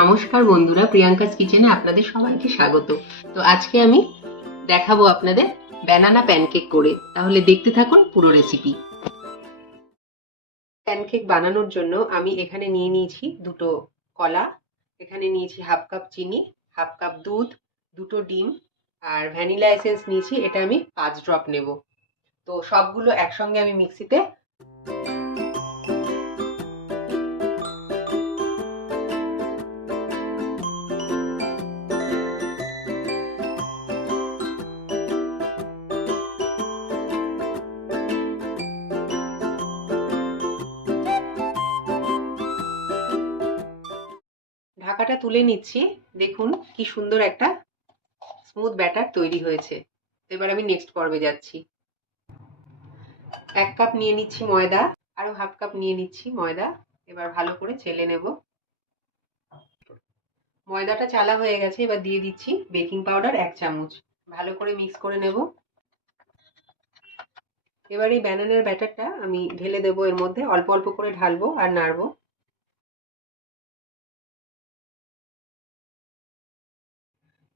নমস্কার বন্ধুরা প্রিয়াঙ্কাস কিচেনে আপনাদের সবাইকে স্বাগত। তো আজকে আমি দেখাবো আপনাদের ব্যানানা প্যানকেক করে। তাহলে দেখতে থাকুন পুরো রেসিপি প্যানকেক বানানোর জন্য আমি এখানে নিয়ে নিয়েছি দুটো কলা, এখানে নিয়েছি হাফ কাপ চিনি হাফ কাপ দুধ, দুটো ডিম, আর ভ্যানিলা এসেন্স নিয়েছি, এটা আমি পাঁচ ড্রপ নেব। তো সবগুলো একসঙ্গে আমি মিক্সিতে ঢাকাটা তুলে নিচ্ছি। দেখুন কি সুন্দর একটা স্মুথ ব্যাটার তৈরি হয়েছে। এবার আমি নেক্সট পর্বে যাচ্ছি। এক কাপ নিয়ে নিচ্ছি ময়দা, আরও হাফ কাপ নিয়ে নিচ্ছি ময়দা। এবার ভালো করে চেলে নেব। ময়দাটা চালা হয়ে গেছে, এবার দিয়ে দিচ্ছি বেকিং পাউডার এক চামচ। ভালো করে মিক্স করে নেব। এবার এই ব্যানানের ব্যাটারটা আমি ঢেলে দেবো, এর মধ্যে অল্প অল্প করে ঢালবো আর নাড়বো।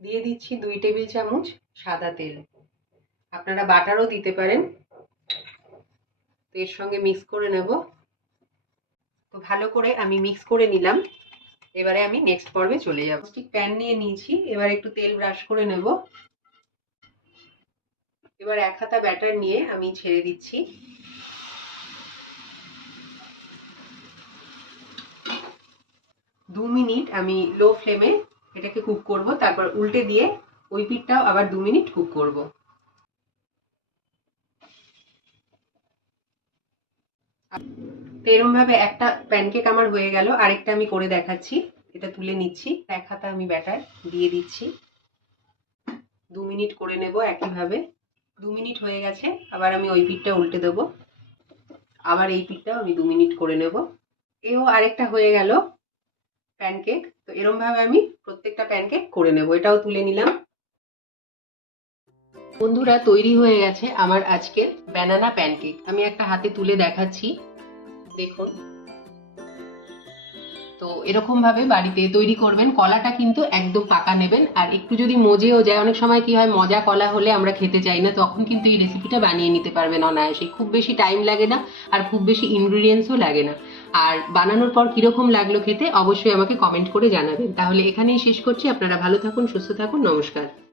দিয়ে দিচ্ছি দুই টেবিল চামচ সাদা তেল। আপনারা বাটারও দিতে পারেন। তো এর সঙ্গে মিক্স করে নেব। তো ভালো করে আমি মিক্স করে নিলাম। এবারে আমি নেক্সট পর্বে চলে যাব। ঠিক প্যান নিয়ে নিয়েছি। এবার একটু তেল ব্রাশ করে নেব। এবার এক হাতা ব্যাটার নিয়ে আমি ছেড়ে দিচ্ছি। দু মিনিট আমি লো ফ্লেমে এটাকে কুক করব, তারপর উল্টে দিয়ে ওই পিঠটাও আবার দু মিনিট কুক করব। তো এরম ভাবে একটা প্যানকেক আমার হয়ে গেল, আরেকটা আমি করে দেখাচ্ছি, এটা তুলে নিচ্ছি, এক হাতা আমি ব্যাটার দিয়ে দিচ্ছি। দু মিনিট করে নেব একইভাবে, দু মিনিট হয়ে গেছে, আবার আমি ওই পিঠটা উল্টে দেবো। আবার এই পিঠটাও আমি দু মিনিট করে নেব। এও আরেকটা হয়ে গেল প্যানকেক তো এরম ভাবে আমি প্রত্যেকটা প্যানকেক করে নেব। এটাও তুলে নিলাম। বন্ধুরা, তৈরি হয়ে গেছে আমার আজকের ব্যানানা প্যানকেক আমি একটা হাতে তুলে দেখাচ্ছি। দেখুন। তো এরকম ভাবে বাড়িতে তৈরি করবেন। কলাটা কিন্তু একদম পাকা নেবেন। আর একটু যদি মজেও যায়, অনেক সময় কি হয়, মজা কলা হলে আমরা খেতে চাই না, তখন কিন্তু এই রেসিপিটা বানিয়ে নিতে পারবেন অনায়াসে খুব বেশি টাইম লাগে না, আর খুব বেশি ইনগ্রিডিয়েন্টসও লাগে না। আর বানানোর পর কীরকম লাগল খেতে অবশ্যই আমাকে কমেন্ট করে জানাবেন। তাহলে এখানেই শেষ করছি। আপনারা ভালো থাকুন, সুস্থ থাকুন। নমস্কার।